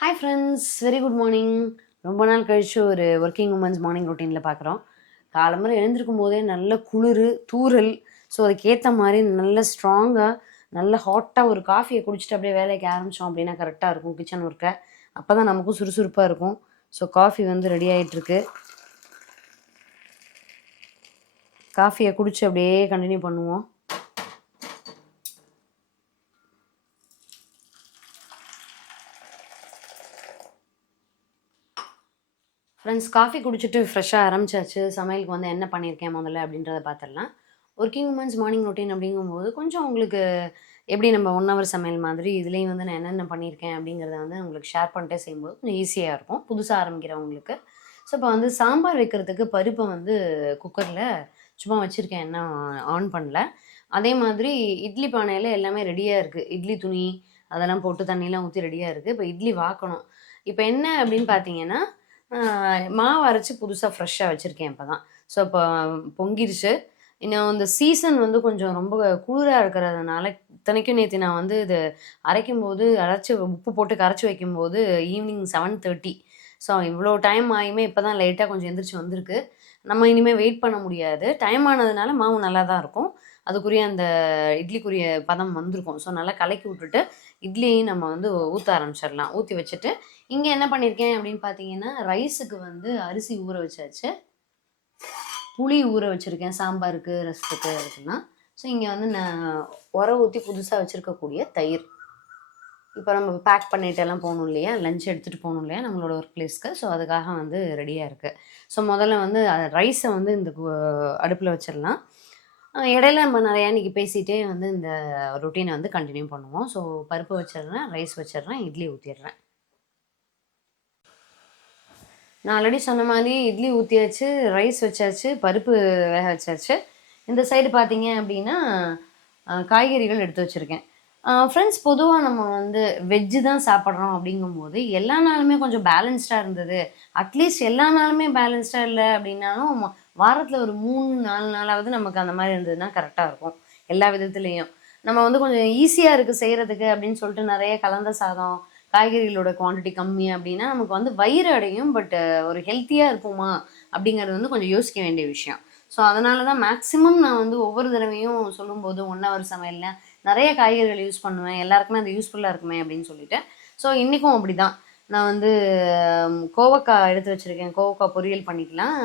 Hi friends very good morning ரொம்ப நாள் கழிச்சு ஒரு ஒர்க்கிங் உமன்ஸ் மார்னிங் ரொட்டீனில் பார்க்குறோம் காலம்பரம் எழுந்திருக்கும் போதே நல்ல குளிர் தூறல். ஸோ அதுக்கேற்ற மாதிரி நல்ல ஸ்ட்ராங்காக நல்ல ஹாட்டாக ஒரு காஃபியை குடிச்சிட்டு அப்படியே வேலைக்கு ஆரம்பித்தோம் அப்படின்னா கரெக்டாக இருக்கும் கிச்சன் ஒர்க்கை அப்போ தான் நமக்கும் சுறுசுறுப்பாக இருக்கும். ஸோ காஃபி வந்து ரெடி ஆகிட்டுருக்கு காஃபியை குடிச்சு அப்படியே கண்டினியூ பண்ணுவோம். ஃப்ரெண்ட்ஸ் காஃபி குடிச்சிட்டு ஃப்ரெஷ்ஷாக ஆரம்பிச்சாச்சு. சமையலுக்கு வந்து என்ன பண்ணியிருக்கேன் முதல்ல அப்படின்றத பார்த்துடலாம் ஒர்க்கிங் உமன்ஸ் மார்னிங் ரொட்டீன் அப்படிங்கும்போது கொஞ்சம் உங்களுக்கு எப்படி நம்ம ஒன் ஹவர் சமையல் மாதிரி இதுலேயும் வந்து நான் என்னென்ன பண்ணியிருக்கேன் அப்படிங்கிறத வந்து உங்களுக்கு ஷேர் பண்ணிட்டே செய்யும்போது கொஞ்சம் ஈஸியாக இருக்கும். புதுசாக ஆரம்பிக்கிறவங்களுக்கு. ஸோ இப்போ வந்து சாம்பார் வைக்கிறதுக்கு பருப்பை வந்து குக்கரில் சும்மா வச்சுருக்கேன். என்ன ஆன் பண்ணல. அதே மாதிரி இட்லி பானையில் எல்லாமே ரெடியாக இருக்குது இட்லி துணி அதெல்லாம் போட்டு தண்ணியெலாம் ஊற்றி ரெடியாக இருக்குது இப்போ இட்லி வாக்கணும். இப்போ என்ன அப்படின்னு பார்த்தீங்கன்னா மாவு அரைச்சி புதுசாக ஃப்ரெஷ்ஷாக வச்சுருக்கேன் இப்போ தான் ஸோ இப்போ பொங்கிருச்சு. இன்னும் இந்த சீசன் வந்து கொஞ்சம் ரொம்ப குளிராக இருக்கிறதுனால இத்தனைக்கும் நேற்று நான் வந்து இது அரைக்கும் போது அரைச்சி உப்பு போட்டு கரைச்சி வைக்கும்போது ஈவினிங் செவன் தேர்ட்டி ஸோ இவ்வளோ டைம் ஆகியுமே இப்போ தான் லைட்டாக கொஞ்சம் எந்திரிச்சு வந்திருக்கு. நம்ம இனிமேல் வெயிட் பண்ண முடியாது. டைம் ஆனதுனால மாவு நல்லா தான் இருக்கும். அதுக்குரிய அந்த இட்லிக்குரிய பதம் வந்திருக்கும். ஸோ நல்லா கலக்கி விட்டுட்டு இட்லியையும் நம்ம வந்து ஊற்ற ஆரம்பிச்சிடலாம். ஊற்றி வச்சுட்டு இங்கே என்ன பண்ணியிருக்கேன் அப்படின்னு பார்த்தீங்கன்னா ரைஸுக்கு வந்து அரிசி ஊற வச்சாச்சு. புளி ஊற வச்சுருக்கேன் சாம்பாருக்கு ரசத்துக்கு அதுக்கெல்லாம் ஸோ இங்கே வந்து நான் உர ஊற்றி புதுசாக வச்சுருக்கக்கூடிய தயிர். இப்போ நம்ம பேக் பண்ணிட்டு எல்லாம் போகணும் இல்லையா? லஞ்ச் எடுத்துகிட்டு போகணும் இல்லையா? நம்மளோட ஒர்க் பிளேஸ்க்கு ஸோ அதுக்காக வந்து ரெடியாக இருக்குது ஸோ முதல்ல வந்து ரைஸை வந்து இந்த அடுப்பில் வச்சிடலாம். இடையில நம்ம நிறையா இன்றைக்கி பேசிகிட்டே வந்து இந்த ரொட்டீனை வந்து கண்டினியூ பண்ணுவோம். ஸோ பருப்பு வச்சிடுறேன் ரைஸ் வச்சிடுறேன் இட்லி ஊற்றிடுறேன் நான் ஆல்ரெடி சொன்ன மாதிரி இட்லி ஊற்றியாச்சு ரைஸ் வச்சாச்சு பருப்பு வேக வச்சாச்சு. இந்த சைடு பார்த்தீங்க அப்படின்னா காய்கறிகள் எடுத்து வச்சுருக்கேன். ஃப்ரெண்ட்ஸ் பொதுவாக நம்ம வந்து வெஜ்ஜு தான் சாப்பிட்றோம் அப்படிங்கும்போது எல்லா நாளுமே கொஞ்சம் பேலன்ஸ்டாக இருந்தது. அட்லீஸ்ட் எல்லா நாளுமே பேலன்ஸ்டாக இல்லை அப்படின்னாலும் வாரத்தில் ஒரு மூணு நாலு நாளாவது நமக்கு அந்த மாதிரி இருந்ததுன்னா கரெக்டாக இருக்கும். எல்லா விதத்துலேயும். நம்ம வந்து கொஞ்சம் ஈஸியாக இருக்குது செய்கிறதுக்கு அப்படின்னு சொல்லிட்டு நிறைய கலந்த சாதம் காய்கறிகளோட குவாண்டிட்டி கம்மி அப்படின்னா நமக்கு வந்து வயிறு அடையும் பட் ஒரு ஹெல்த்தியாக இருப்போமா அப்படிங்கிறது வந்து கொஞ்சம் யோசிக்க வேண்டிய விஷயம். ஸோ அதனால தான் மேக்ஸிமம் நான் வந்து ஒவ்வொரு தடவையும் சொல்லும்போது ஒன் ஹவர் சமையலில் நிறைய காய்கறிகள் யூஸ் பண்ணுவேன். எல்லாருக்குமே அது யூஸ்ஃபுல்லாக இருக்குமே அப்படின்னு சொல்லிட்டு. ஸோ இன்றைக்கும் அப்படி தான் நான் வந்து கோவக்காய் எடுத்து வச்சுருக்கேன். கோவக்காய் பொரியல் பண்ணிக்கலாம்.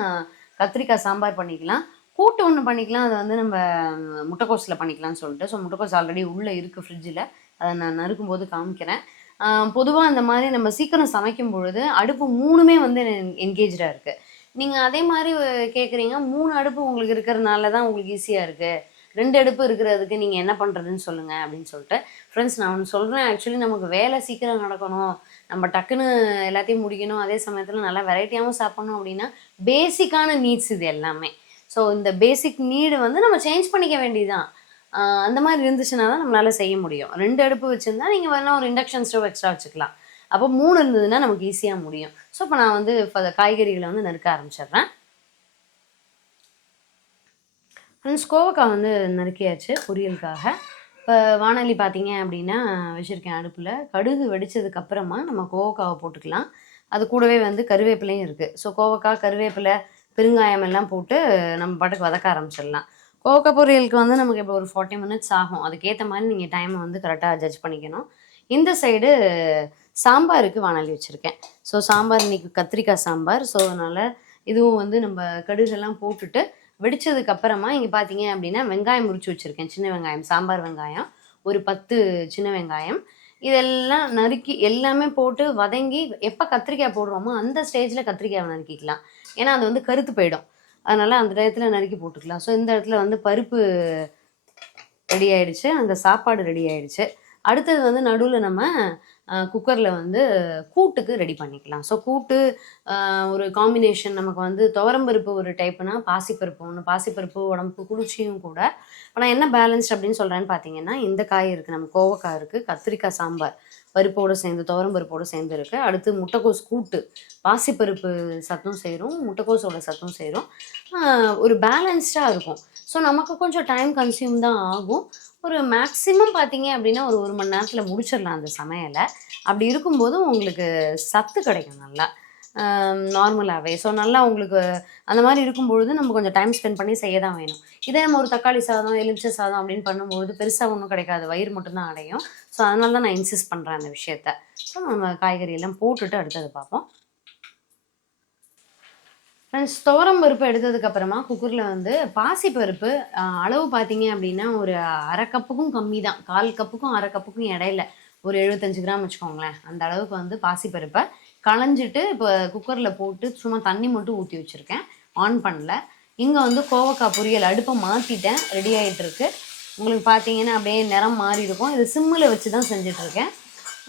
கத்திரிக்காய் சாம்பார் பண்ணிக்கலாம். கூட்டு ஒன்று பண்ணிக்கலாம். அதை வந்து நம்ம முட்டைக்கோஸில் பண்ணிக்கலாம்னு சொல்லிட்டு. ஸோ முட்டைக்கோஸ் ஆல்ரெடி உள்ளே இருக்குது ஃப்ரிட்ஜில் அதை நான் நறுக்கும்போது காமிக்கிறேன். பொதுவாக அந்த மாதிரி நம்ம சீக்கிரம் சமைக்கும் பொழுது அடுப்பு மூணுமே வந்து என்கேஜாக இருக்குது நீங்கள் அதே மாதிரி கேட்குறீங்க மூணு அடுப்பு உங்களுக்கு இருக்கிறதுனால தான் உங்களுக்கு ஈஸியாக இருக்குது ரெண்டு அடுப்பு இருக்கிறதுக்கு நீங்கள் என்ன பண்ணுறதுன்னு சொல்லுங்கள் அப்படின்னு சொல்லிட்டு. ஃப்ரெண்ட்ஸ் நான் ஒன்று சொல்கிறேன் ஆக்சுவலி நமக்கு வேலை சீக்கிரம் நடக்கணும். நம்ம டக்குன்னு எல்லாத்தையும் முடிக்கணும். அதே சமயத்தில் நல்லா வெரைட்டியாகவும் சாப்பிட்ணும் அப்படின்னா பேசிக்கான நீட்ஸ் இது எல்லாமே. ஸோ இந்த பேசிக் நீடு வந்து நம்ம சேஞ்ச் பண்ணிக்க வேண்டியதுதான். அந்த மாதிரி இருந்துச்சுன்னா தான் நம்மளால செய்ய முடியும். ரெண்டு அடுப்பு வச்சுருந்தா நீங்கள் வேணா ஒரு இண்டக்ஷன் ஸ்டவ் எக்ஸ்ட்ரா வச்சுக்கலாம். அப்போ மூணு இருந்ததுன்னா நமக்கு ஈஸியாக முடியும். ஸோ இப்போ நான் வந்து இப்போ காய்கறிகளை வந்து நறுக்க ஆரம்பிச்சிடுறேன். ஃப்ரெண்ட்ஸ் கோவக்காய் வந்து நறுக்கியாச்சு பொரியலுக்காக. இப்போ வானொலி பார்த்தீங்க அப்படின்னா வச்சுருக்கேன் அடுப்பில். கடுகு வெடிச்சதுக்கு அப்புறமா நம்ம கோவக்காவை போட்டுக்கலாம். அது கூடவே வந்து கருவேப்பிலையும் இருக்குது ஸோ கோவக்காய் கருவேப்பிலை பெருங்காயம் எல்லாம் போட்டு நம்ம பாட்டுக்கு வதக்க ஆரம்பிச்சிடலாம். கோவக்காய் பொரியலுக்கு வந்து நமக்கு இப்போ ஒரு ஃபார்ட்டி மினிட்ஸ் ஆகும். அதுக்கேற்ற மாதிரி நீங்கள் டைமை வந்து கரெக்டாக ஜட்ஜ் பண்ணிக்கணும். இந்த சைடு சாம்பாருக்கு வானொலி வச்சுருக்கேன். ஸோ சாம்பார் இன்றைக்கி கத்திரிக்காய் சாம்பார். ஸோ அதனால் இதுவும் வந்து நம்ம கடுகெல்லாம் போட்டுட்டு வெடிச்சதுக்கு அப்புறமா இங்கே பார்த்தீங்க அப்படின்னா வெங்காயம் முறிச்சு வச்சுருக்கேன். சின்ன வெங்காயம் சாம்பார் வெங்காயம் ஒரு பத்து சின்ன வெங்காயம். இதெல்லாம் நறுக்கி எல்லாமே போட்டு வதங்கி எப்போ கத்திரிக்காய் போடுறோமோ அந்த ஸ்டேஜில் கத்திரிக்காயை நறுக்கிக்கலாம். ஏன்னா அது வந்து கருத்து போயிடும். அதனால் அந்த டயத்தில் நறுக்கி போட்டுக்கலாம். ஸோ இந்த இடத்துல வந்து பருப்பு ரெடி ஆயிடுச்சு. அந்த சாப்பாடு ரெடி ஆயிடுச்சு. அடுத்தது வந்து நடுவில் நம்ம குக்கரில் வந்து கூட்டுக்கு ரெடி பண்ணிக்கலாம். ஸோ கூட்டு ஒரு காம்பினேஷன் நமக்கு வந்து துவரம்பருப்பு ஒரு டைப்புனா பாசிப்பருப்பு ஒன்று பாசிப்பருப்பு உடம்புக்கு குளிர்ச்சியும் கூட. இப்போ நான் என்ன பேலன்ஸ்ட் அப்படின்னு சொல்கிறேன்னு பார்த்தீங்கன்னா இந்த காய் இருக்குது நம்ம கோவக்காய் இருக்குது கத்திரிக்காய் சாம்பார். பருப்போடு சேர்ந்து துவரம் பருப்போடு சேர்ந்து இருக்கு. அடுத்து முட்டைக்கோஸ் கூட்டு பாசிப்பருப்பு சத்தும் செய்கிறோம் முட்டைக்கோஸோட சத்தும் செய்கிறோம் ஒரு பேலன்ஸ்டாக இருக்கும். ஸோ நமக்கு கொஞ்சம் டைம் கன்சியூம் தான் ஆகும். ஒரு மேக்ஸிமம் பார்த்தீங்க அப்படின்னா ஒரு ஒரு மணி நேரத்தில் முடிச்சிடலாம் அந்த சமையலை. அப்படி இருக்கும்போது உங்களுக்கு சத்து கிடைக்கும் நல்லா. நார்மலாகவே ஸோ நல்லா உங்களுக்கு அந்த மாதிரி இருக்கும்பொழுது நம்ம கொஞ்சம் டைம் ஸ்பெண்ட் பண்ணி செய்ய தான் வேணும். இதே நம்ம ஒரு தக்காளி சாதம் எலுமிச்சை சாதம் அப்படின்னு பண்ணும்போது பெருசாக ஒன்றும் கிடைக்காது. வயிறு மட்டும்தான் அடையும். ஸோ அதனால தான் நான் இன்சிஸ்ட் பண்ணுறேன் அந்த விஷயத்த. ஸோ நம்ம காய்கறி எல்லாம் போட்டுட்டு அடுத்தது பார்ப்போம். ஃப்ரெண்ட்ஸ் துவரம் பருப்பு எடுத்ததுக்கு அப்புறமா குக்கரில் வந்து பாசி பருப்பு அளவு பார்த்தீங்க அப்படின்னா ஒரு அரை கப்புக்கும் கம்மி தான் கால் கப்புக்கும் அரை கப்புக்கும் இடையில. ஒரு எழுபத்தஞ்சு கிராம் வச்சுக்கோங்களேன். அந்த அளவுக்கு வந்து பாசி பருப்பை களைஞ்சிட்டு இப்போ குக்கரில் போட்டு சும்மா தண்ணி மட்டும் ஊற்றி வச்சுருக்கேன். ஆன் பண்ணல. இங்கே வந்து கோவக்காய் பொரியல் அடுப்பை மாற்றிட்டேன் ரெடி ஆகிட்டு இருக்கு. உங்களுக்கு பார்த்தீங்கன்னா அப்படியே நிறம் மாறி இருக்கும். இது சிம்மில் வச்சு தான் செஞ்சிட்ருக்கேன்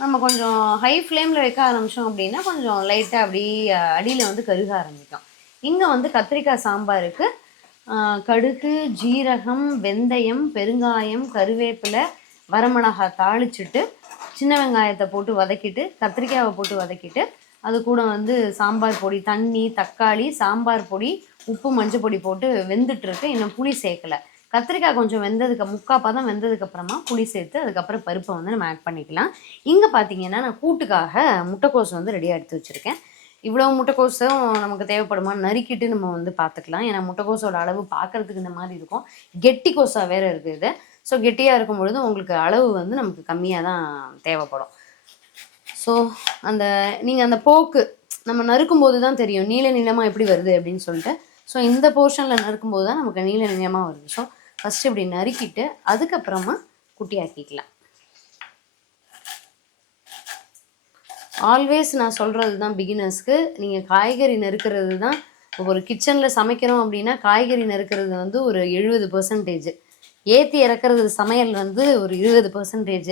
நம்ம கொஞ்சம் ஹை ஃப்ளேமில் வைக்க ஆரம்பித்தோம் அப்படின்னா கொஞ்சம் லைட்டாக அப்படி அடியில் வந்து கருக ஆரம்பிக்கும். இங்கே வந்து கத்திரிக்காய் சாம்பாருக்கு கடுகு ஜீரகம் வெந்தயம் பெருங்காயம் கருவேப்பிலை வரமிளகாய் தாளிச்சிட்டு சின்ன வெங்காயத்தை போட்டு வதக்கிட்டு கத்திரிக்காயை போட்டு வதக்கிட்டு அது கூட வந்து சாம்பார் பொடி தண்ணி தக்காளி சாம்பார் பொடி உப்பு மஞ்சள் பொடி போட்டு வெந்துட்டுருக்கு. இன்னும் புளி சேர்க்கல. கத்திரிக்காய் கொஞ்சம் வெந்ததுக்கு முக்காப்பாக பதம் வெந்ததுக்கு அப்புறமா புளி சேர்த்து அதுக்கப்புறம் பருப்பை வந்து நம்ம ஆட் பண்ணிக்கலாம். இங்கே பார்த்தீங்கன்னா நான் கூட்டுக்காக முட்டைக்கோஸ் வந்து ரெடியாக எடுத்து வச்சுருக்கேன். இவ்வளோ முட்டைக்கோஸும் நமக்கு தேவைப்படுமா? நறுக்கிட்டு நம்ம வந்து பார்த்துக்கலாம் ஏன்னா முட்டைக்கோஸோட அளவு பார்க்கறதுக்கு இந்த மாதிரி இருக்கும். கெட்டி கோஸாக வேறு இருக்குது. இது ஸோ கெட்டியாக இருக்கும் பொழுது உங்களுக்கு அளவு வந்து நமக்கு கம்மியாக தான் தேவைப்படும். ஸோ அந்த நீங்கள் அந்த போக்கு நம்ம நறுக்கும்போது தான் தெரியும். நீல நீளமாக எப்படி வருது அப்படின்னு சொல்லிட்டு. ஸோ இந்த போர்ஷனில் நறுக்கும்போது தான் நமக்கு நீல நீளமாக வருது. ஸோ ஃபஸ்ட்டு இப்படி நறுக்கிட்டு அதுக்கப்புறமா குட்டியாக்கிக்கலாம். ஆல்வேஸ் நான் சொல்கிறது தான் பிகினர்ஸ்க்கு நீங்கள் காய்கறி நறுக்கிறது தான் ஒரு கிச்சனில் சமைக்கிறோம் அப்படின்னா காய்கறி நறுக்கிறது வந்து ஒரு எழுபது பர்சன்டேஜ் ஏற்றி இறக்குறது சமையல் வந்து ஒரு இருபது பர்சன்டேஜ்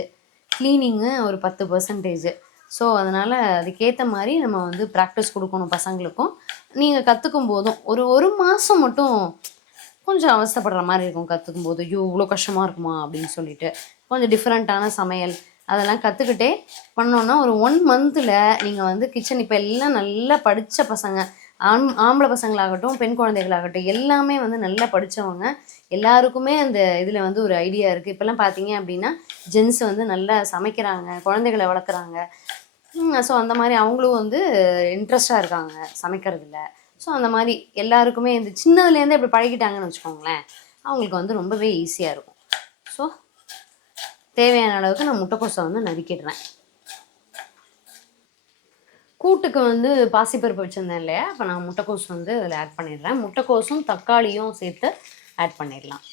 க்ளீனிங்கு ஒரு பத்து பர்சன்டேஜ் ஸோ அதனால் அதுக்கேற்ற மாதிரி நம்ம வந்து ப்ராக்டிஸ் கொடுக்கணும் பசங்களுக்கும். நீங்கள் கற்றுக்கும் போதும். ஒரு ஒரு மாதம் மட்டும் கொஞ்சம் அவஸ்தைப்படுற மாதிரி இருக்கும் கற்றுக்கும் போது. ஐயோ இவ்வளோ கஷ்டமாக இருக்குமா? அப்படின்னு சொல்லிட்டு. கொஞ்சம் டிஃப்ரெண்ட்டான சமையல் அதெல்லாம் கற்றுக்கிட்டே பண்ணோன்னா ஒரு ஒன் மந்தில் நீங்கள் வந்து கிச்சன் இப்போ எல்லாம் நல்லா படித்த பசங்க ஆண் ஆம்பளை பசங்களாகட்டும் பெண் குழந்தைகளாகட்டும் எல்லாமே வந்து நல்லா படித்தவங்க எல்லாருக்குமே அந்த இதில் வந்து ஒரு ஐடியா இருக்குது இப்போல்லாம் பார்த்தீங்க அப்படின்னா ஜென்ஸ் வந்து நல்லா சமைக்கிறாங்க குழந்தைகளை வளர்க்குறாங்க. ஸோ அந்த மாதிரி அவங்களும் வந்து இன்ட்ரெஸ்டாக இருக்காங்க சமைக்கிறதுல. ஸோ அந்த மாதிரி எல்லாருக்குமே இந்த சின்னதுலேருந்தே இப்படி பழகிட்டாங்கன்னு வச்சுக்கோங்களேன் அவங்களுக்கு வந்து ரொம்பவே ஈஸியாக இருக்கும். ஸோ தேவையான அளவுக்கு நான் முட்டைக்கோசை வந்து நறுக்கிடுறேன். கூட்டுக்கு வந்து பாசிப்பருப்பு வச்சுருந்தேன் இல்லையா? அப்போ நான் முட்டைக்கோஸ் வந்து அதில் ஆட் பண்ணிடுறேன். முட்டைக்கோஸும் தக்காளியும் சேர்த்து ஆட் பண்ணிடலாம்.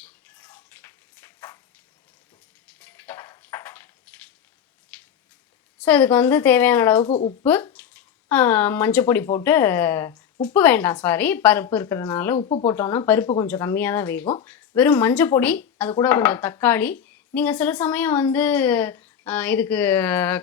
ஸோ இதுக்கு வந்து தேவையான அளவுக்கு உப்பு மஞ்சப்பொடி போட்டு உப்பு வேண்டாம் சாரி பருப்பு இருக்கிறதுனால உப்பு போட்டோம்னா பருப்பு கொஞ்சம் கம்மியாக தான் வேகும். வெறும் மஞ்சப்பொடி அது கூட கொஞ்சம் தக்காளி. நீங்கள் சில சமயம் வந்து இதுக்கு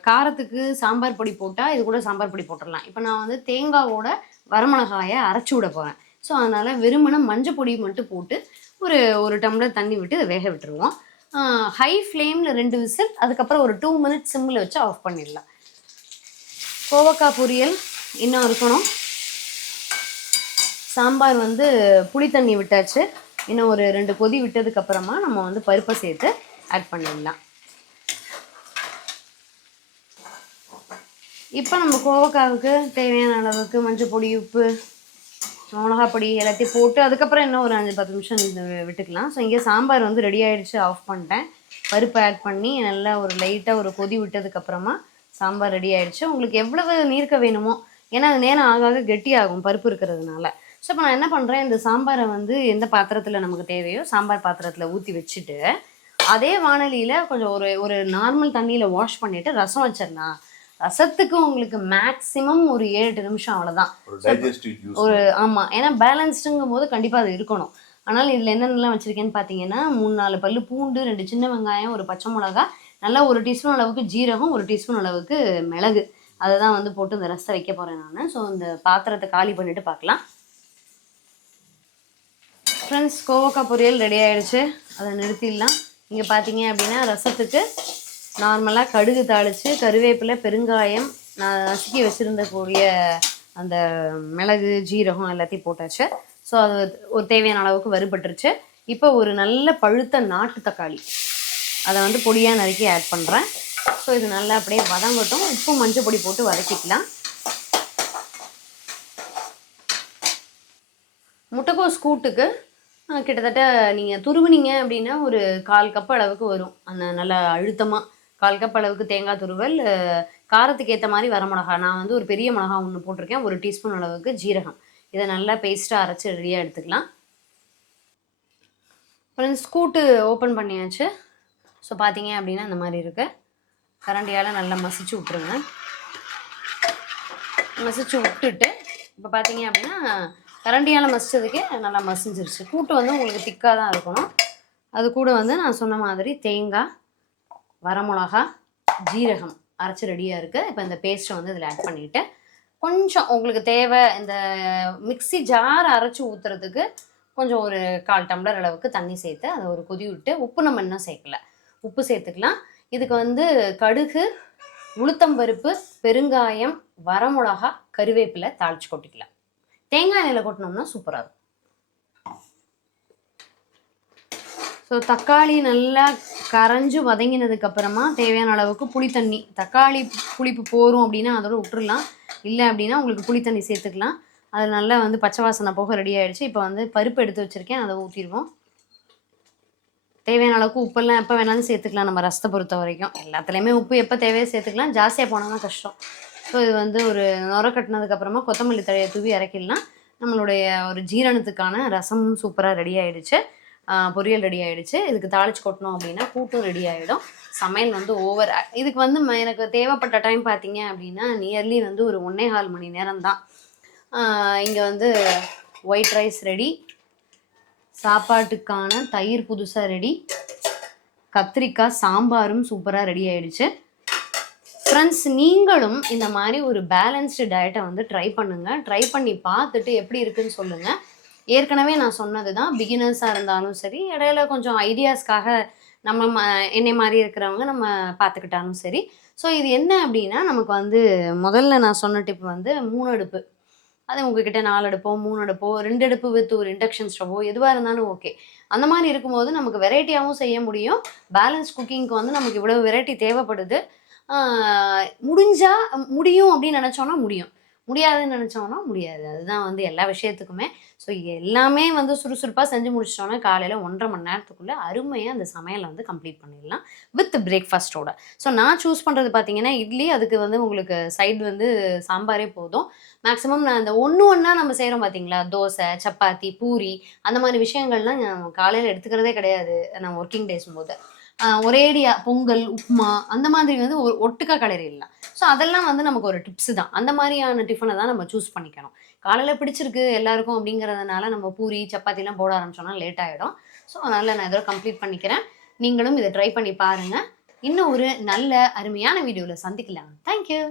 காரத்துக்கு சாம்பார் பொடி போட்டால் இது கூட சாம்பார் பொடி போட்டுடலாம். இப்போ நான் வந்து தேங்காவோட வரமிளகாயை அரைச்சி விட போகிறேன் ஸோ அதனால் வெறுமனை மஞ்சள் பொடி மட்டும் போட்டு ஒரு ஒரு டம்ளர் தண்ணி விட்டு இதை வேக விட்டுருவோம். ஹை ஃப்ளேமில் ரெண்டு விசில் அதுக்கப்புறம் ஒரு டூ மினிட்ஸ் சிம்மில் வச்சு ஆஃப் பண்ணிடலாம். கோவக்காய் பொரியல் இன்னும் இருக்கணும். சாம்பார் வந்து புளி தண்ணி விட்டாச்சு. இன்னும் ஒரு ரெண்டு கொதி விட்டதுக்கப்புறமா நம்ம வந்து பருப்பை சேர்த்து ஆட் பண்ணிடலாம். இப்போ நம்ம கோவக்காவுக்கு தேவையான அளவுக்கு மஞ்சள் பொடி உப்பு மிளகா பொடி எல்லாத்தையும் போட்டு அதுக்கப்புறம் இன்னும் ஒரு அஞ்சு பத்து நிமிஷம் விட்டுக்கலாம். ஸோ இங்கே சாம்பார் வந்து ரெடி ஆகிடுச்சு ஆஃப் பண்ணிட்டேன். பருப்பு ஆட் பண்ணி நல்லா ஒரு லைட்டாக ஒரு கொதி விட்டதுக்கப்புறமா சாம்பார் ரெடி ஆகிடுச்சு உங்களுக்கு எவ்வளவு நீர்க்க வேணுமோ ஏன்னா அது நேரம் ஆக ஆக கெட்டியாகும் பருப்பு இருக்கிறதுனால. ஸோ இப்போ நான் என்ன பண்ணுறேன் இந்த சாம்பாரை வந்து எந்த பாத்திரத்தில் நமக்கு தேவையோ சாம்பார் பாத்திரத்தில் ஊற்றி வச்சுட்டு அதே வானலியில் கொஞ்சம் ஒரு ஒரு நார்மல் தண்ணியில் வாஷ் பண்ணிவிட்டு ரசம் வச்சிடலாம். ரசத்துக்கு உங்களுக்கு மேக்ஸிமம் ஒரு ஏழு எட்டு நிமிஷம் அவ்வளோதான் ஒரு ஆமாம் ஏன்னா பேலன்ஸ்டுங்கும் போது கண்டிப்பாக அது இருக்கணும். ஆனால் இதில் என்னென்னலாம் வச்சுருக்கேன்னு பார்த்தீங்கன்னா மூணு நாலு பல்லு பூண்டு ரெண்டு சின்ன வெங்காயம் ஒரு பச்சை மிளகா நல்லா ஒரு டீஸ்பூன் அளவுக்கு ஜீரகம் ஒரு டீஸ்பூன் அளவுக்கு மிளகு. அதை தான் வந்து போட்டு இந்த ரசத்தை வைக்க போகிறேன் நான். ஸோ இந்த பாத்திரத்தை காலி பண்ணிட்டு பார்க்கலாம் ஃப்ரெண்ட்ஸ் கோவக்காய் பொரியல் ரெடி ஆயிடுச்சு. அதை நிறுத்திடலாம். இங்கே பார்த்தீங்க அப்படின்னா ரசத்துக்கு நார்மலாக கடுகு தாளித்து கருவேப்பிலை பெருங்காயம் நான் நசுக்கி வச்சுருந்தக்கூடிய அந்த மிளகு ஜீரகம் எல்லாத்தையும் போட்டாச்சு. ஸோ அது ஒரு தேவையான அளவுக்கு வறுபட்டுருச்சு. இப்போ ஒரு நல்ல பழுத்த நாட்டு தக்காளி. அதை வந்து பொடியாக நறுக்கி ஆட் பண்ணுறேன் ஸோ இது நல்லா அப்படியே வதங்கட்டும். உப்பு மஞ்சள் பொடி போட்டு வதக்கிக்கலாம். முட்டைக்கோஸ் கூட்டுக்கு கிட்டத்தட்ட நீங்கள் துருவினீங்க அப்படின்னா ஒரு கால் கப் அளவுக்கு வரும். அந்த நல்லா அழுத்தமாக கால் கப் அளவுக்கு தேங்காய் துருவல் காரத்துக்கு ஏற்ற மாதிரி வரமிளகா நான் வந்து ஒரு பெரிய மிளகா ஒன்று போட்டிருக்கேன். ஒரு டீஸ்பூன் அளவுக்கு ஜீரகம். இதை நல்லா பேஸ்ட்டாக அரைச்சி ரெடியாக எடுத்துக்கலாம். அப்புறம் கூட்டு ஓப்பன் பண்ணியாச்சு. ஸோ பார்த்தீங்க அப்படின்னா இந்த மாதிரி இருக்குது கரண்டியால் நல்லா மசிச்சு விட்ருங்க மசிச்சு விட்டுட்டு இப்போ பார்த்தீங்க அப்படின்னா கரண்டியால் மசிச்சதுக்கே நல்லா மசிஞ்சிருச்சு. கூட்டு வந்து உங்களுக்கு திக்காக தான் இருக்கணும். அது கூட வந்து நான் சொன்ன மாதிரி தேங்காய் வரமிளகா ஜீரகம் அரைச்சி ரெடியாக இருக்குது இப்போ இந்த பேஸ்ட்டை வந்து இதில் ஆட் பண்ணிவிட்டு கொஞ்சம் உங்களுக்கு தேவை இந்த மிக்ஸி ஜார் அரைச்சி ஊற்றுறதுக்கு கொஞ்சம் ஒரு கால் டம்ளர் அளவுக்கு தண்ணி சேர்த்து அதை ஒரு கொதி விட்டு உப்பு நம்ம இன்னும் சேர்க்கல. உப்பு சேர்த்துக்கலாம். இதுக்கு வந்து கடுகு உளுத்தம்பருப்பு பெருங்காயம் வரமிளகா கருவேப்பிலை தாளிச்சு கொட்டிக்கலாம். தேங்காய் எண்ணெயில் கொட்டினோம்னா சூப்பராக இருக்கும். ஸோ தக்காளி நல்லா கரைஞ்சு வதங்கினதுக்கு அப்புறமா தேவையான அளவுக்கு புளி தண்ணி. தக்காளி புளிப்பு போரும் அப்படின்னா அதோட விட்டுடலாம் இல்லை அப்படின்னா உங்களுக்கு புளி தண்ணி சேர்த்துக்கலாம். அது நல்லா வந்து பச்சை வாசனை போக ரெடி ஆகிடுச்சு இப்போ வந்து பருப்பு எடுத்து வச்சுருக்கேன். அதை ஊற்றிடுவோம் தேவையான அளவுக்கு உப்பெல்லாம் எப்போ வேணாலும் சேர்த்துக்கலாம். நம்ம ரசத்தை பொறுத்த வரைக்கும். எல்லாத்துலேயுமே உப்பு எப்போ தேவையோ சேர்த்துக்கலாம். ஜாஸ்தியாக போனால் தான் கஷ்டம். ஸோ இது வந்து ஒரு நுர கட்டினதுக்கப்புறமா கொத்தமல்லி தழையை தூவி இறக்கிடலாம். நம்மளுடைய ஒரு ஜீரணத்துக்கான ரசமும் சூப்பராக ரெடி ஆகிடுச்சு பொரியல் ரெடி ஆயிடுச்சு. இதுக்கு தாளிச்சு கொட்டணும் அப்படின்னா கூட்டும் ரெடி ஆகிடும் சமையல் வந்து ஓவர் இதுக்கு வந்து ம- எனக்கு தேவைப்பட்ட டைம் பார்த்தீங்க அப்படின்னா நியர்லி வந்து ஒரு ஒன்னே கால் மணி நேரம் தான். இங்கே வந்து ஒயிட் ரைஸ் ரெடி சாப்பாட்டுக்கான தயிர் புதுசாக ரெடி கத்திரிக்காய் சாம்பாரும் சூப்பராக ரெடி ஆயிடுச்சு. ஃப்ரெண்ட்ஸ் நீங்களும் இந்த மாதிரி ஒரு பேலன்ஸ்டு டயட்டை வந்து ட்ரை பண்ணுங்கள் ட்ரை பண்ணி பார்த்துட்டு எப்படி இருக்குன்னு சொல்லுங்கள் ஏற்கனவே நான் சொன்னது தான் பிகினர்ஸாக இருந்தாலும் சரி இடையில கொஞ்சம் ஐடியாஸ்க்காக நம்ம ம என்னை மாதிரி இருக்கிறவங்க நம்ம பார்த்துக்கிட்டாலும் சரி. ஸோ இது என்ன அப்படின்னா நமக்கு வந்து முதல்ல நான் சொன்ன டிப் வந்து மூணு அடுப்பு அது உங்ககிட்ட நாலு அடுப்போ மூணு அடுப்போ ரெண்டு அடுப்பு வித் ஒரு இண்டக்ஷன் ஸ்டவ்வோ எதுவாக இருந்தாலும் ஓகே அந்த மாதிரி இருக்கும்போது நமக்கு வெரைட்டியாகவும் செய்ய முடியும். பேலன்ஸ் குக்கிங்க்கு வந்து நமக்கு இவ்வளோ வெரைட்டி தேவைப்படுது. முடிஞ்சால் முடியும் அப்படின்னு நினச்சோன்னா முடியும். முடியாதுன்னு நினச்சோன்னா முடியாது. அதுதான் வந்து எல்லா விஷயத்துக்குமே. ஸோ எல்லாமே வந்து சுறுசுறுப்பாக செஞ்சு முடிச்சிட்டோன்னா காலையில் ஒன்றரை மணி நேரத்துக்குள்ளே அருமையாக அந்த சமையலை வந்து கம்ப்ளீட் பண்ணிடலாம் வித் பிரேக்ஃபாஸ்ட்டோட ஸோ நான் சூஸ் பண்ணுறது பார்த்தீங்கன்னா இட்லி அதுக்கு வந்து உங்களுக்கு சைடு வந்து சாம்பாரே போதும். மேக்ஸிமம் நான் அந்த ஒன்று ஒன்றா நம்ம செய்கிறோம் பார்த்தீங்களா தோசை சப்பாத்தி பூரி அந்த மாதிரி விஷயங்கள்லாம் காலையில் எடுத்துக்கிறதே கிடையாது. நான் ஒர்க்கிங் டேஸ் போது. ஒரேடியா பொங்கல் உப்புமா அந்த மாதிரி வந்து ஒரு ஒட்டுக்கா கிளறிடலாம் ஸோ அதெல்லாம் வந்து நமக்கு ஒரு டிப்ஸ் தான். அந்த மாதிரியான டிஃபனை தான் நம்ம சூஸ் பண்ணிக்கணும். காலையில் பிடிச்சிருக்கு எல்லாருக்கும் அப்படிங்கிறதுனால நம்ம பூரி சப்பாத்திலாம் போட ஆரம்பிச்சோம்னா லேட் ஆகிடும் ஸோ அதனால் நான் இதோட கம்ப்ளீட் பண்ணிக்கிறேன். நீங்களும் இதை ட்ரை பண்ணி பாருங்கள் இன்னும் ஒரு நல்ல அருமையான வீடியோவில் சந்திக்கலாம். தேங்க்யூ